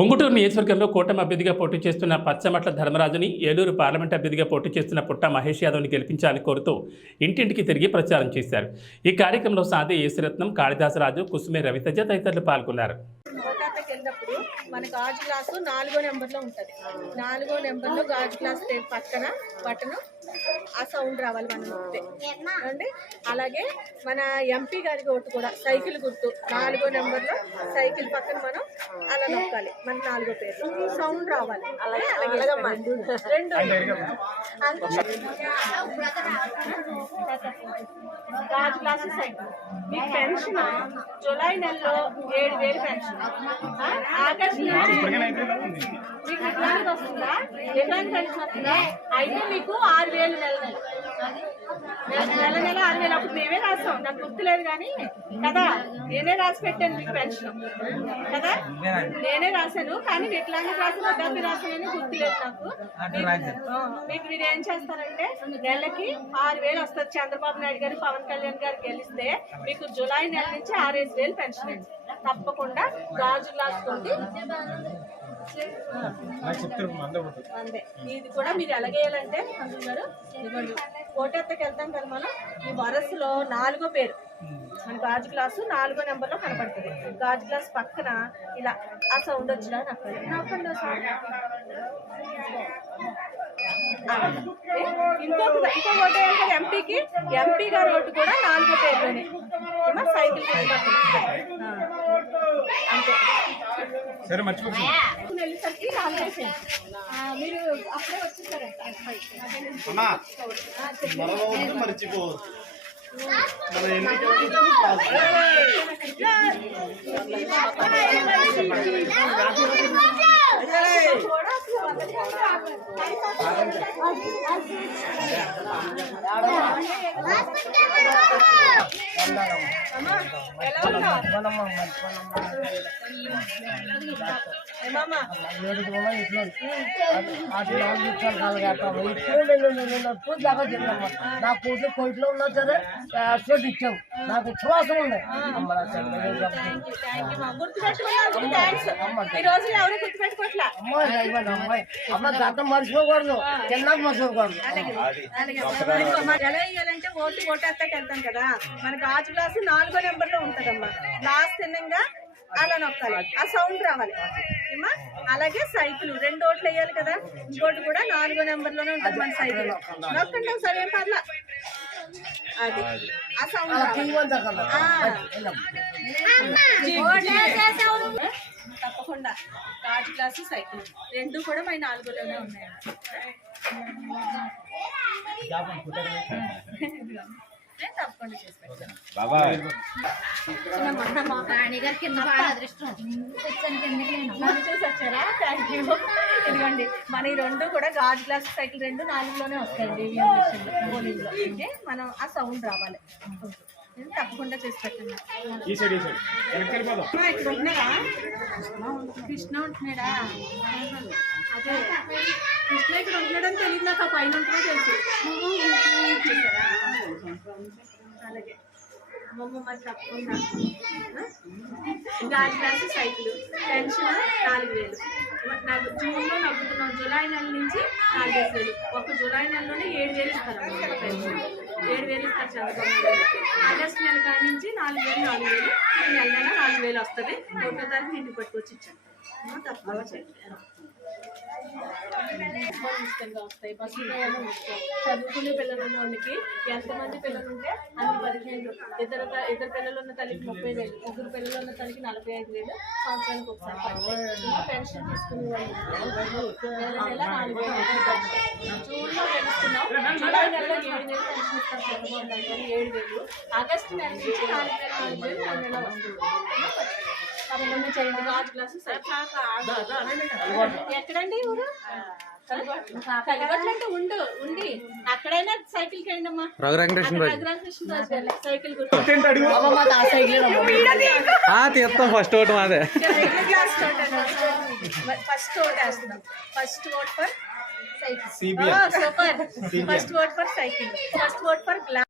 ఉంగుటూరు నియోజకవర్గంలో కూటమి అభ్యర్థిగా పోటీ చేస్తున్న పచ్చమట్ల ధర్మరాజుని ఏలూరు పార్లమెంట్ అభ్యర్థిగా పోటీ చేస్తున్న పుట్ట మహేష్ యాదవ్ని గెలిపించాలని కోరుతూ ఇంటింటికి తిరిగి ప్రచారం చేశారు. ఈ కార్యక్రమంలో సాదే యేసురత్నం కాళిదాసరాజు కుసుమే రవితేజ తదితరులు పాల్గొన్నారు. కోటాకి వెళ్ళినప్పుడు మన గాజు గ్లాసు నాలుగో నెంబర్లో ఉంటుంది. నాలుగో నెంబర్లో గాజు గ్లాస్ పక్కన బటన్ ఆ సౌండ్ రావాలి మనం నొక్కితే అండి అలాగే మన ఎంపీ గారికి ఓటు కూడా సైకిల్ గుర్తు నాలుగో నెంబర్లో సైకిల్ పక్కన మనం అలా నొక్కాలి. మన నాలుగో పేరు. సౌండ్ రావాలి. అలాగే అలాగే రెండు గాజు గ్లాసు సైకిల్ మీ పెన్షన్ జూలై నెలలో ఏడు వేలు పెన్షన్. ఆగస్టు నుంచి మీకు వికలాంగ్ వస్తుందా? వికలాంగ్ పెన్షన్ వస్తుందా? అయితే మీకు ఆరు వేలు నెల నెల. నెల నెల నెల ఆరు వేలు అప్పుడు మేమే రాస్తాం. నాకు గుర్తులేదు కానీ కదా? నేనే రాసి పెట్టాను మీకు పెన్షన్ కదా? నేనే రాశాను కానీ వికలాంగ రాసిన వృద్ధాప్య రాశానని గుర్తులేదు నాకు. మీకు- మీరు ఏం చేస్తారంటే నెలకి ఆరు వేలు వస్తుంది. చంద్రబాబు నాయుడు గారు పవన్ కళ్యాణ్ గారు గెలిస్తే మీకు జూలై నెల నుంచి ఆరేసి వేలు పెన్షన్ అండి. తప్పకుండా గాజు అంతే ఇది కూడా మీరు ఎలాగేయాలంటే అందులో కోటెత్తకి వెళ్తాం కదా మనం ఈ వరసలో నాలుగో పేరు. మన గాజు గ్లాసు నాలుగో నెంబర్లో కనపడుతుంది. గాజు గ్లాస్ పక్కన ఇలా ఆ సౌండ్ వచ్చినా నాకు? ఇంకొక ఇంకో ఓటు వేయాలి ఎంపీకి. ఎంపీ గారి ఓటు కూడా నాలుగో పేరులోనే. ఏమో సైకిల్. అంతే. సరే మర్చిపోతుంది వెళ్ళేసరికి. ఆ, మీరు అప్పుడే మరో మర్చిపోవద్దు మన ఎన్నికలకి నా కూతురు కోయిట్లో ఉన్నా సరే స్వీట్ ఇచ్చావు నాకు విశ్వాసం ఉంది అమ్మ గతం మర్చిపోకూడదు చిన్నది మర్చిపోకూడదు అయితే ఓటు ఓటు వెళ్తాం కదా. మన గాజు గ్లాసు నాలుగో నెంబర్లో ఉంటదమ్మా. గ్లాస్ తిన్నంగా అలా నొక్కాలి. ఆ సౌండ్ రావాలి. ఏమా అలాగే సైకిల్. రెండు ఓట్లు వేయాలి కదా. ఇంకోటి కూడా నాలుగో నెంబర్లోనే ఉంటుంది మన సైకిల్. నొక్కండి సరే ఏం పర్లా? అది. ఆ సౌండ్. తప్పకుండా. గాజు గ్లాసు సైకిల్. రెండు కూడా మా నాలుగులోనే ఉన్నాయి తప్పకుండా చేసి థ్యాంక్ యూ ఇదిగోండి మన ఈ రెండు కూడా గాజు గ్లాస్ సైకిల్ రెండు నాలుగులోనే వస్తాయండి అంటే మనం ఆ సౌండ్ రావాలి. తప్పకుండా చేసి పెట్టండి. కృష్ణ ఉంటున్నాడా? అదే. కృష్ణ ఇక్కడ ఉంటున్నాడని తెలియదు నాకు ఆ పైన ఉంటుందో తెలుసు? అలాగే. అమ్మమ్మ మరి తప్పకుండా. గాజు గ్లాసు సైకిల్. పెన్షన్ నాలుగు వేలు. నాకు జూన్లో నవ్వుతున్నాం. జూలై నెల నుంచి నాలుగేసి వేలు. ఒక జూలై నెలలోనే ఏడు వేలు ఇస్తారు పెన్షన్. ఏడు వేలు ఇస్తారు చంద్రబాబు నాయుడు ఆగస్ట్ నెల కాడి నుంచి నాలుగు వేలు నాలుగు వేలు నెల నెల నాలుగు వేలు వస్తుంది. ఒకటో తారీఖు ఇంటికి పట్టుకొచ్చి ఇచ్చాను ఇష్టంగా వస్తాయి బస్సు ప్రయాణం చదువుకునే పిల్లలు ఉన్న వాళ్ళకి ఎంతమంది పిల్లలు ఉంటే అన్ని పదిహేను. ఇద్దరు ఇద్దరు పిల్లలు ఉన్న తల్లికి ముప్పై వేలు ముగ్గురు పిల్లలు ఉన్న తల్లికి నలభై ఐదు వేలు సంవత్సరానికి ఒకసారి పెన్షన్ తీసుకునే వాళ్ళు నెల నెల నాలుగు వేలు జూన్లో తెలుసుకున్నాం. జూలై నెలలో ఏడు వేలు పెన్షన్ ఇస్తారు చంద్రబాబు నాయుడు ఏడు వేలు. ఆగస్టు నెల నుంచి నాలుగు వేల నాలుగు వేలు నెల నెల వస్తుంది. ఎక్కడండి ఊరు? కలిగొట్లు అంటే ఉండు ఉండి. అక్కడైనా సైకిల్కి అమ్మా. రఘురామకృష్ణ సైకిల్ తీస్తాం ఫస్ట్ ఒకటి మాదే. క్లాస్ ఫస్ట్ ఓట్ వేస్తున్నాం. First vote for cycle. Super. First vote for cycle. First vote for glass